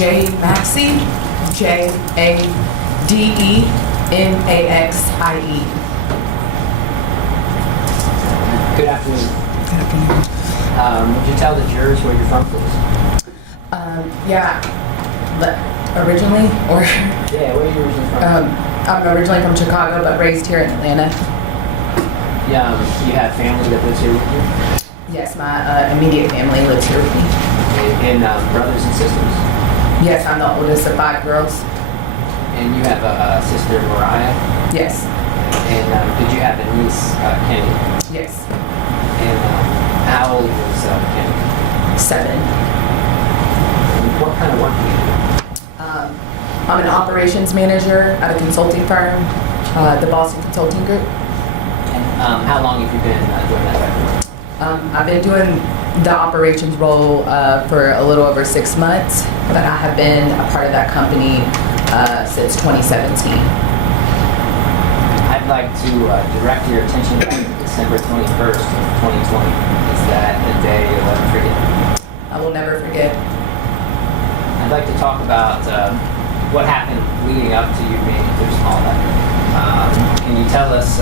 Jade Maxie, Jademaxie. Good afternoon. Good afternoon. Would you tell the jurors where you're from, please? Yeah, but originally, or Yeah, where are you originally from? I'm originally from Chicago, but raised here in Atlanta. Yeah, you have family that lives here with you? Yes, my immediate family lives here with me. And brothers and sisters? Yes, I'm the oldest of 5 girls. And you have a sister, Mariah? Yes, And did you have a niece, Kennedy? yes, And how old was Kennedy? 7. And what kind of work do you do? I'm an operations manager at a consulting firm, the Boston Consulting Group. And how long have you been doing that type of work? I've been doing the operations role for a little over 6 months, but I have been a part of that company since 2017. I'd like to direct your attention back to December 21st of 2020. Is that a day you'll never forget? I will never forget. I'd like to talk about what happened leading up to you being accused of all that. Can you tell us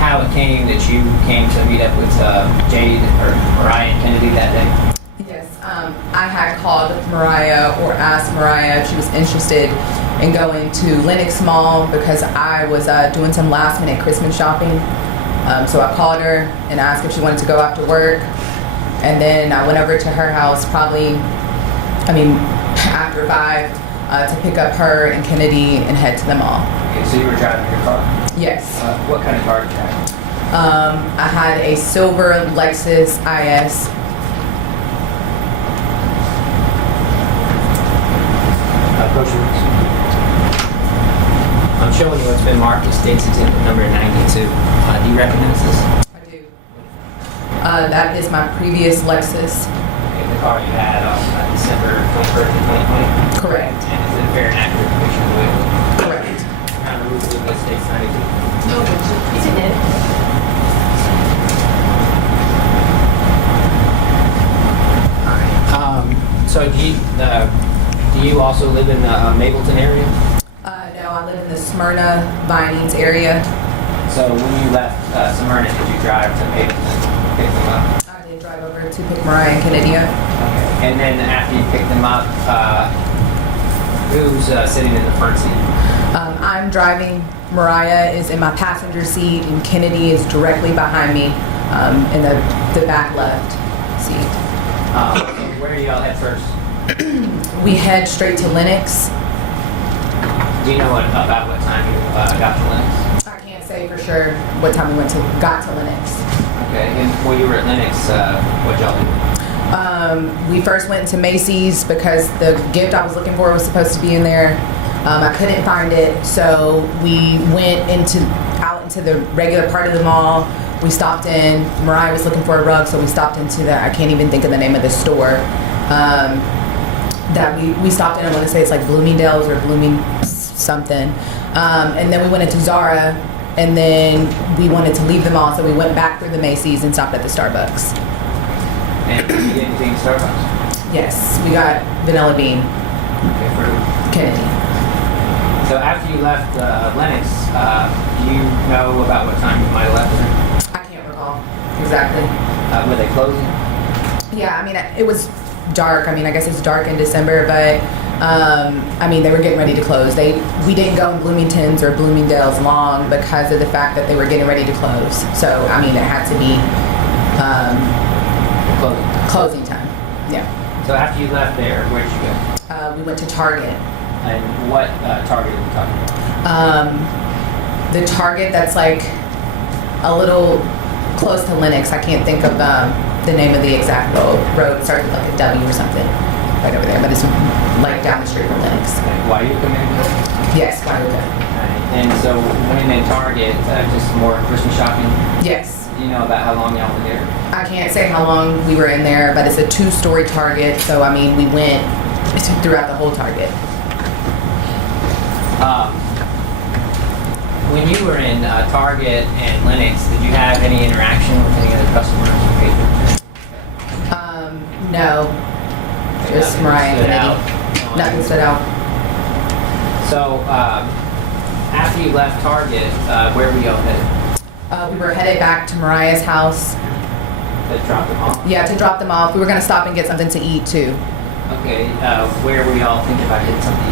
how it came that you came to meet up with Jade or Mariah and Kennedy that day? Yes, I had called Mariah or asked Mariah if she was interested in going to Lenox Mall because I was doing some last minute Christmas shopping. So I called her and asked if she wanted to go after work. And then I went over to her house after 5 to pick up her and Kennedy and head to the mall. Okay, so you were driving your car. Yes. What kind of car did you have? I had a silver Lexus IS. Approach yours. I'm showing you what's been marked as state's exhibit number 92. Do you recognize this? I do. That is my previous Lexus. Okay, the car you had on December 21st, 2020? Correct. And is it a fair and accurate depiction of the way it was? Correct. Kind of rooted with state's 92? No, isn't it? So do you also live in the Mableton area? No, I live in the Smyrna Vinings area. So when you left Smyrna, did you drive to Mableton to pick them up? I did drive over to pick Mariah and Kennedy up. Okay. And then after you picked them up, who's sitting in the front seat? I'm driving. Mariah is in my passenger seat, and Kennedy is directly behind me in the back left seat. Where do y'all head first? We head straight to Lenox. Do you know about what time you got to Lenox? I can't say for sure what time we got to Lenox. Okay, and when you were at Lenox, what y'all do? We first went to Macy's because the gift I was looking for was supposed to be in there. I couldn't find it, so we went out into the regular part of the mall. We stopped in. Mariah was looking for a rug, so we stopped into I can't even think of the name of the store. That we stopped in. I want to say it's like Bloomingdale's or Blooming something. And then we went into Zara, and then we wanted to leave the mall, so we went back through the Macy's and stopped at the Starbucks. And did you get anything at Starbucks? Yes, we got vanilla bean. Okay, for Kennedy. So after you left Lenox, do you know about what time you might have left there? I can't recall exactly. Were they closing? Yeah, it was dark. I guess it's dark in December, but they were getting ready to close. We didn't go in Bloomington's or Bloomingdale's long because of the fact that they were getting ready to close. So it had to be closing time. Yeah. So after you left there, where'd you go? We went to Target. And what Target are we talking about? The Target that's like a little close to Lenox. I can't think of the name of the exact road. It starts with like a W or something right over there, but it's like down the street from Lenox. Wayuka maybe? Yes, Wayuka. Right. And so when in Target, just more Christmas shopping? Yes. Do you know about how long y'all were there? I can't say how long we were in there, but it's a 2-story Target, so we went throughout the whole Target. When you were in Target and Lenox, did you have any interaction with any other customers? No. Just nothing Mariah stood Kennedy. out. Nothing stood out. So, after you left Target, where were y'all headed? We were headed back to Mariah's house. To drop them off? Yeah, to drop them off. We were gonna stop and get something to eat too. Okay, where were y'all thinking about getting something to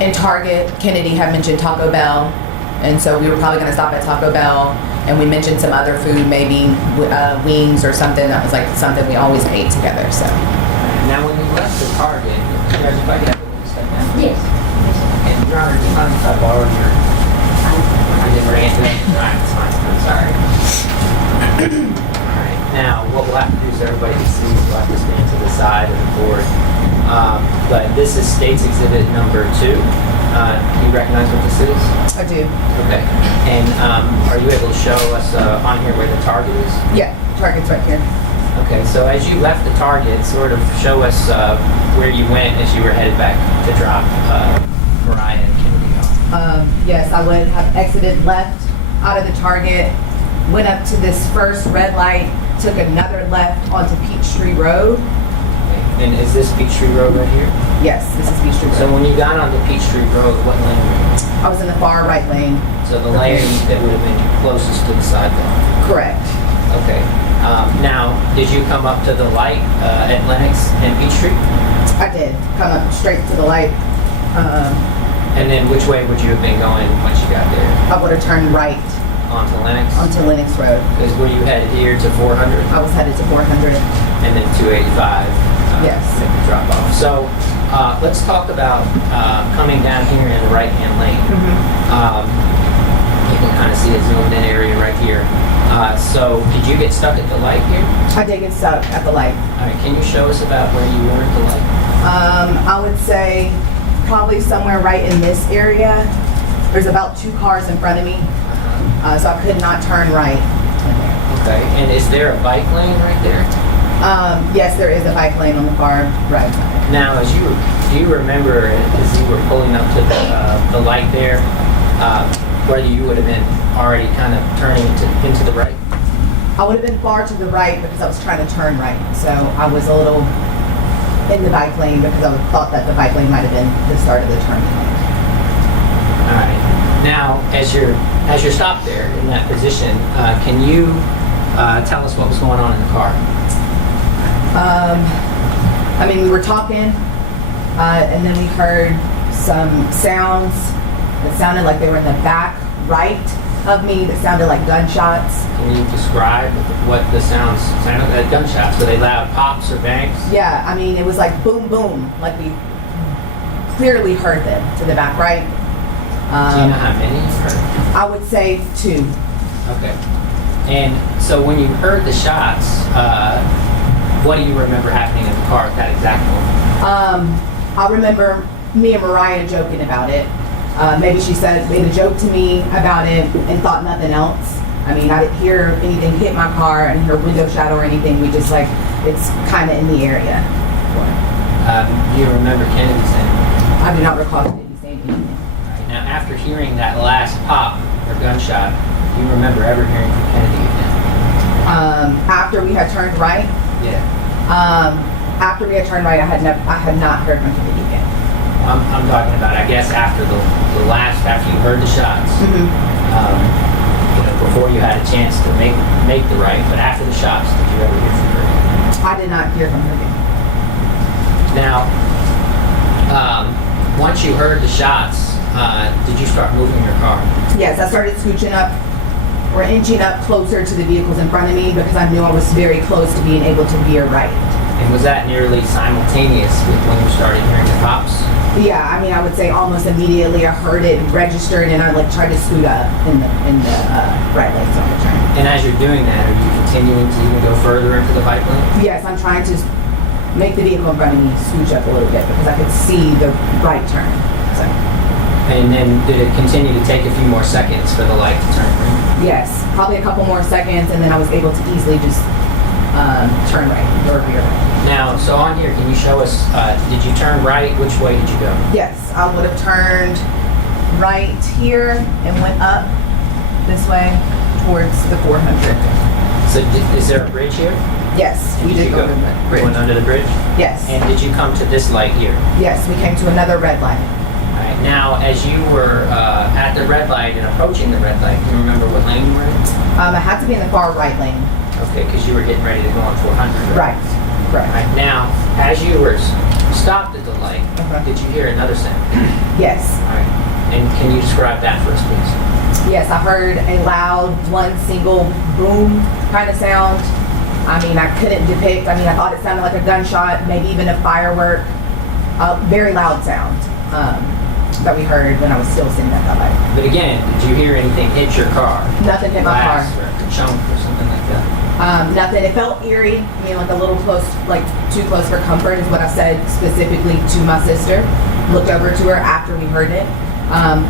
eat? In Target, Kennedy had mentioned Taco Bell, and so we were probably gonna stop at Taco Bell. And we mentioned some other food, maybe wings or something that was like something we always ate together. So. Now, when you left the Target, you guys, if I could have a step down. Yes. And Your Honor, do you mind if I borrow your? I didn't bring it today. All right, it's fine. I'm sorry. All right. Now, what we'll have to do so everybody can see, we'll have to stand to the side of the board. But this is State's Exhibit number 2. Do you recognize what this is? I do. Okay. And are you able to show us on here where the target is? Yeah, Target's right here. Okay, so as you left the Target, sort of show us where you went as you were headed back to drop Mariah and Kennedy off. Yes, I would have exited left out of the Target, went up to this first red light, took another left onto Peachtree Road. Okay. And is this Peachtree Road right here? Yes, this is Peachtree So Road. when you got onto Peachtree Road, what lane were you in? I was in the far right lane. So the lane that would have been closest to the sidewalk. Correct. Okay. Now, did you come up to the light at Lennox and Peachtree? I did come up straight to the light. And then which way would you have been going once you got there? I would have turned right Onto Lennox? onto Lennox Road. Because were you headed here to 400 I was headed to 400. and then 285? Yes. Make the drop off. So let's talk about coming down here in the right-hand lane. You can kind of see a zoomed in area right here. So did you get stuck at the light here? I did get stuck at the light. All right, can you show us about where you were at the light? I would say probably somewhere right in this area. There's about 2 cars in front of me, so I could not turn right. Okay, and is there a bike lane right there? Yes, there is a bike lane on the far right side. Now, do you remember as you were pulling up to the light there, whether you would have been already kind of turning into the right? I would have been far to the right because I was trying to turn right. So I was a little in the bike lane because I thought that the bike lane might have been the start of the turning lane. All right. Now, as you're stopped there in that position, can you tell us what was going on in the car? I mean, we were talking, and then we heard some sounds that sounded like they were in the back right of me that sounded like gunshots. Can you describe what the sounds sounded like? Gunshots? Were they loud pops or bangs? Yeah, I mean, it was like boom, boom, like we clearly heard them to the back right. Do you know how many you heard? I would say 2. Okay. And so when you heard the shots, what do you remember happening in the car at that exact moment? I remember me and Mariah joking about it. Maybe she made a joke to me about it and thought nothing else. I mean, I didn't hear anything hit my car, I didn't hear window shadow or anything. We just like, it's kind of in the area. Do you remember Kennedy saying? I do not recall Kennedy saying anything. Right. Now, after hearing that last pop or gunshot, do you remember ever hearing from Kennedy again? After we had turned right, Yeah. after we had turned right, I had not heard from Kennedy again. I'm talking about, I guess, after after you heard the shots, before you had a chance to make the right, but after the shots, did you ever hear from her again? I did not hear from her again. Now, once you heard the shots, did you start moving your car? Yes, I started scooching up or inching up closer to the vehicles in front of me because I knew I was very close to being able to veer right. And was that nearly simultaneous with when you started hearing the pops? Yeah, I mean, I would say almost immediately I heard it registered and I like tried to scoot up in the right lanes on the turn. And as you're doing that, are you continuing to even go further into the bike lane? Yes, I'm trying to make the vehicle in front of me scooch up a little bit because I could see the right turn. So. And then did it continue to take a few more seconds for the light to turn green? Yes, probably a couple more seconds and then I was able to easily just turn right or veer right. Now, so on here, can you show us, did you turn right? Which way did you go? Yes, I would have turned right here and went up this way towards the 400. So is there a bridge here? Yes, And we did go to the You bridge. went under the bridge? Yes. And did you come to this light here? Yes, we came to another red light. All right. Now, as you were at the red light and approaching the red light, do you remember what lane you were in? I had to be in the far right lane. Okay, because you were getting ready to go on 400. Right. All Correct. right. Now, as you were stopped at the light, did you hear another sound? Yes. All right. And can you describe that for us, please? Yes, I heard a loud, one single boom kind of sound. I mean, I couldn't depict. I mean, I thought it sounded like a gunshot, maybe even a firework. A very loud sound that we heard when I was still sitting at that light. But again, did you hear anything hit your car? Nothing hit my car. Glass or a chunk or something like that? Nothing. It felt eerie. I mean, like a little close, like too close for comfort is what I said specifically to my sister. Looked over to her after we heard it.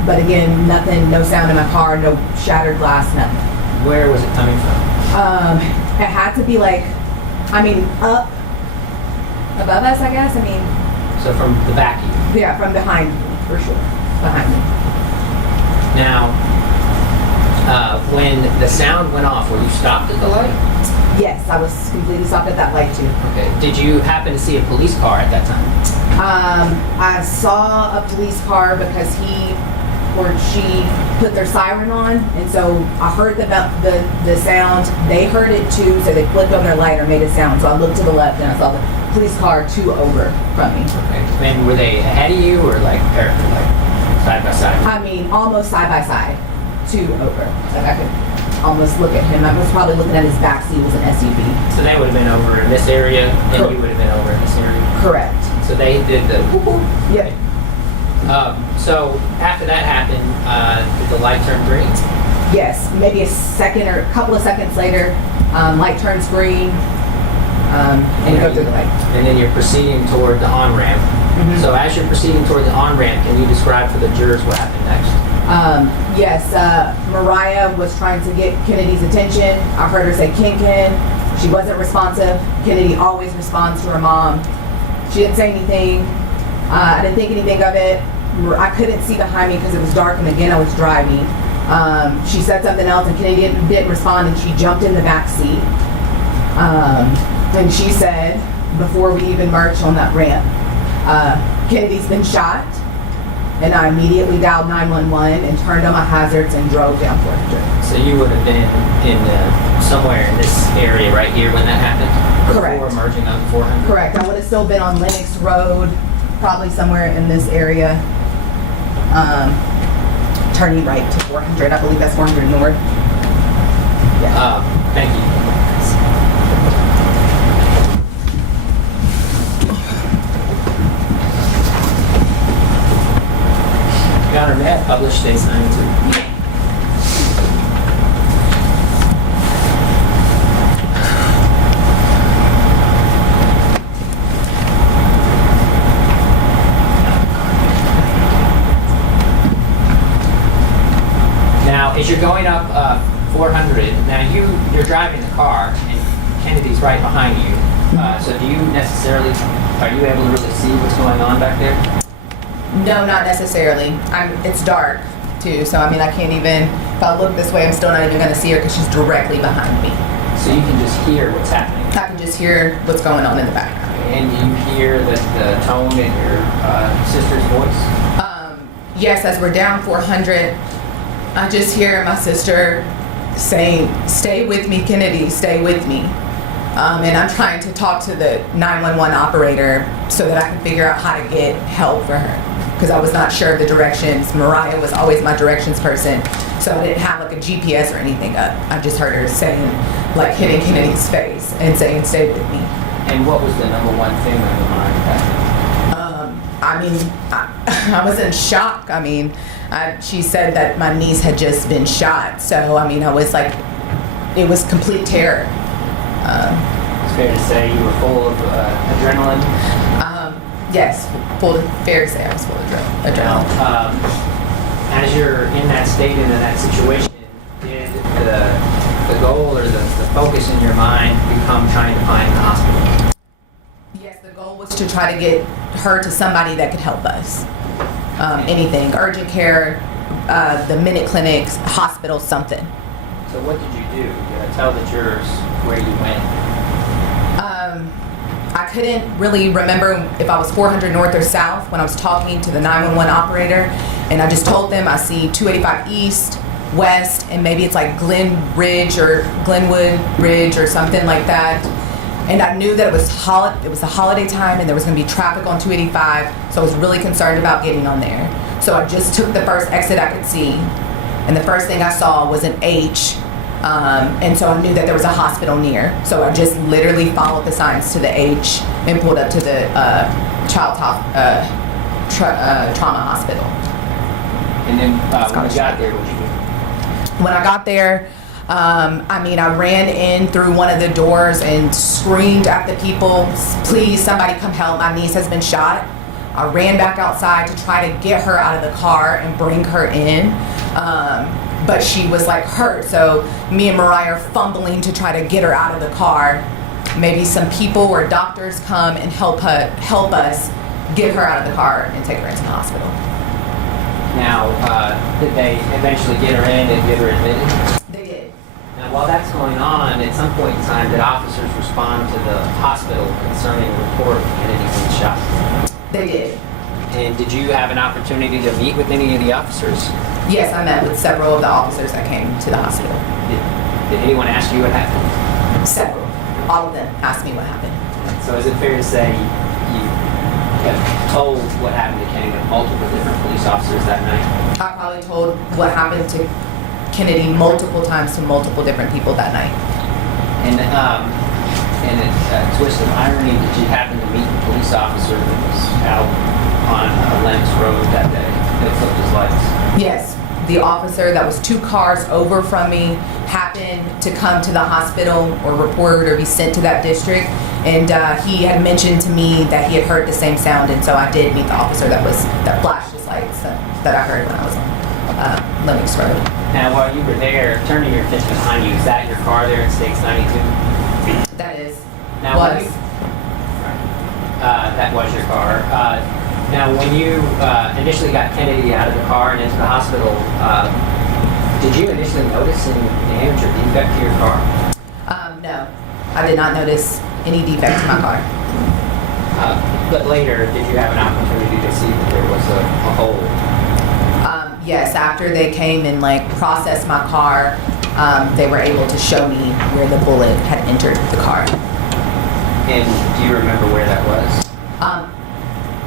But again, nothing, no sound in my car, no shattered glass, nothing. Where was it coming from? It had to be like, I mean, up above us, I guess. I mean, So from the back of you. yeah, from behind me, for sure. Behind me. Now, when the sound went off, were you stopped at the light? Yes, I was completely stopped at that light too. Okay. Did you happen to see a police car at that time? I saw a police car because he or she put their siren on, and so I heard the sound. They heard it too, so they flipped on their light or made a sound. So I looked to the left and I saw the police car two over from me. Okay. And were they ahead of you or like side by side? I mean, almost side by side, two over. Like I could almost look at him. I was probably looking at his back seat. It was an SUV. So they would have been over in this area, and you would have been over in this area. Correct. So they did the whoop. Yep. So after that happened, did the light turn green? Yes. Maybe a second or a couple of seconds later, light turns green, and you go through the light. And then you're proceeding toward the on-ramp. Mhm. So as you're proceeding toward the on-ramp, can you describe for the jurors what happened next? Yes, Mariah was trying to get Kennedy's attention. I heard her say Ken Ken. She wasn't responsive. Kennedy always responds to her mom. She didn't say anything. I didn't think anything of it. I couldn't see behind me because it was dark, and again I was driving. She said something else and Kennedy didn't respond, and she jumped in the back seat. And she said, before we even marched on that ramp, Kennedy's been shot. And I immediately dialed 911 and turned on my hazards and drove down 400. So you would have been in somewhere in this area right here when that happened? Correct. Before merging up 400? Correct. I would have still been on Lennox Road, probably somewhere in this area, turning right to 400. I believe that's 400 North. Yeah. Thank you. Got her net published states 92. Now, as you're going up 400, now you're driving the car and Kennedy's right behind you. So do you necessarily, are you able to really see what's going on back there? No, not necessarily. It's dark too, so I mean I can't even. If I look this way, I'm still not even going to see her because she's directly behind me. So you can just hear what's happening. I can just hear what's going on in the background. And you hear the tone in your sister's voice? Yes, as we're down 400, I just hear my sister saying, "Stay with me, Kennedy, stay with me." And I'm trying to talk to the 911 operator so that I can figure out how to get help for her. Because I was not sure of the directions. Mariah was always my directions person, so I didn't have like a GPS or anything up. I just heard her saying, like hitting Kennedy's face and saying, "Stay with me." And what was the number one thing on your mind back I mean, I was in shock. I mean, she said that my niece had just been shot. So, I mean, I was like, it was complete terror. It's fair to say you were full of adrenaline? Yes, fair to say I was full of adrenaline. Now, as you're in that state and in that situation, did the goal or the focus in your mind become trying to find the hospital? Yes, the goal was to try to get her to somebody that could help us. Anything, urgent care, the Minute Clinics, hospital, something. So what did you do? Did I tell the jurors where you went? I couldn't really remember if I was 400 north or south when I was talking to the 911 operator, and I just told them I see 285 east, west, and maybe it's like Glen Ridge or Glenwood Ridge or something like that. And I knew that it was the holiday time and there was going to be traffic on 285, so I was really concerned about getting on there. So I just took the first exit I could see, and the first thing I saw was an H, and so I knew that there was a hospital near. So I just literally followed the signs to the H and pulled up to the trauma hospital. And then when you got there, what did you do? When I got there, I ran in through one of the doors and screamed at the people, please, somebody come help, my niece has been shot. I ran back outside to try to get her out of the car and bring her in, but she was like hurt, so me and Mariah are fumbling to try to get her out of the car. Maybe some people or doctors come and help us get her out of the car and take her into the hospital. Now, did they eventually get her in and get her admitted? They did. Now, while that's going on, at some point in time, did officers respond to the hospital concerning a report of Kennedy being shot? They did. And did you have an opportunity to meet with any of the officers? Yes, I met with several of the officers that came to the hospital. Did anyone ask you what happened? Several. All of them asked me what happened. So is it fair to say you have told what happened to Kennedy to multiple different police officers that night? I probably told what happened to Kennedy multiple times to multiple different people that night. And in a twist of irony, did you happen to meet the police officer that was out on Lennox Road that day that flipped his lights? Yes, the officer that was 2 cars over from me happened to come to the hospital or report or be sent to that district, and he had mentioned to me that he had heard the same sound, and so I did meet the officer that flashed his lights that I heard when I was on Lennox Road. Now, while you were there, turning your attention behind you, is that your car there in States 92? That is. Now, Was. That was your car. Now, when you initially got Kennedy out of the car and into the hospital, did you initially notice any damage or defect to your car? No, I did not notice any defect to my car. But later, did you have an opportunity to see that there was a hole? Yes, after they came and processed my car, they were able to show me where the bullet had entered the car. And do you remember where that was?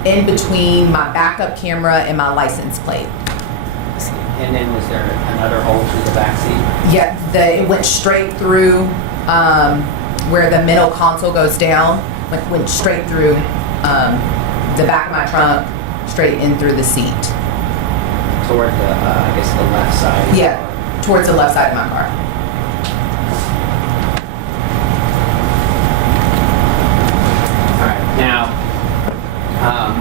In between my backup camera and my license plate. And then was there another hole through the back seat? Yeah, it went straight through where the middle console goes down. Went straight through the back of my trunk, straight in through the seat. Toward the, I guess the left side? Yeah, towards the left side of my car. All right. Now,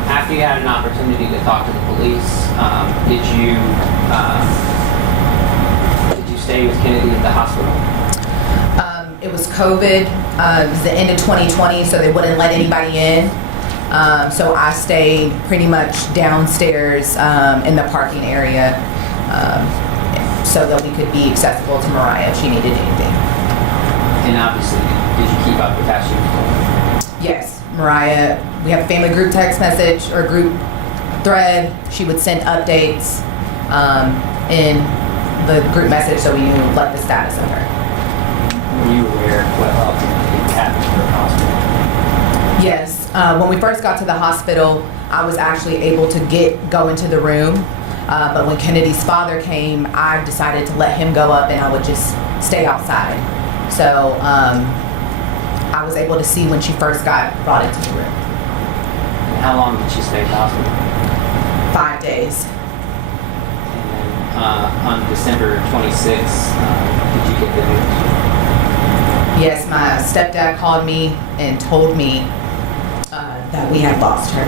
after you had an opportunity to talk to the police, did you stay with Kennedy at the hospital? It was COVID. It was the end of 2020, so they wouldn't let anybody in. So I stayed pretty much downstairs in the parking area so that we could be accessible to Mariah if she needed anything. And obviously, did you keep up with how she was doing? Yes, Mariah, we have a family group text message or group thread. She would send updates in the group message so we knew the status of her. Were you aware of what ultimately happened to her at the hospital? Yes, when we first got to the hospital, I was actually able to go into the room, but when Kennedy's father came, I decided to let him go up and I would just stay outside. So I was able to see when she first got brought into the room. And how long did she stay at the hospital? 5 days. And then on December 26th, did you get the news? Yes, my stepdad called me and told me that we had lost her.